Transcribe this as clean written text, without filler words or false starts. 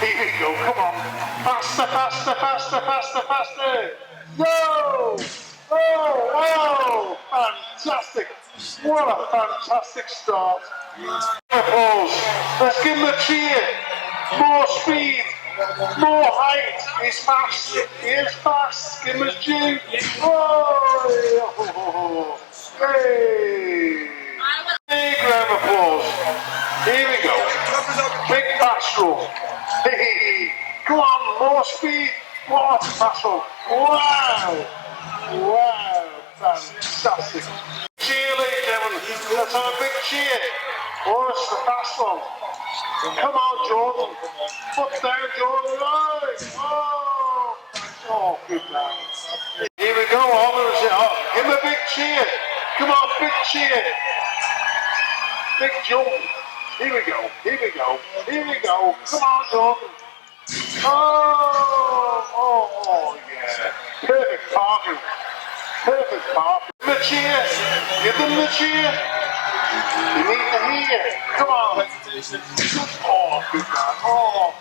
Here we go, come on. Faster, faster, faster, faster, faster. Go! Oh, fantastic. What a fantastic start. Applause. Let's give him a cheer. More speed, more height. He's fast. He is fast. Give him his due. Oh, hey. Big round of applause. Here we go. Big fast roll. Hey, come on, more speed. What a fast roll. Wow. Wow, fantastic. Cheer, ladies and gentlemen. Let's have a big cheer. Oh, it's the fast one. Come on, Jordan. Foot down, Jordan. Right. Oh, good man. Here we go, Oliver. Oh, give him a big cheer. Come on, big cheer. Big jump. Here we go. Here we go. Here we go. Come on, Jordan. Oh, yeah. Perfect parking. Perfect parking. Give them a cheer. Give them the cheer. You need to hear. Come on. Oh, good man. Oh.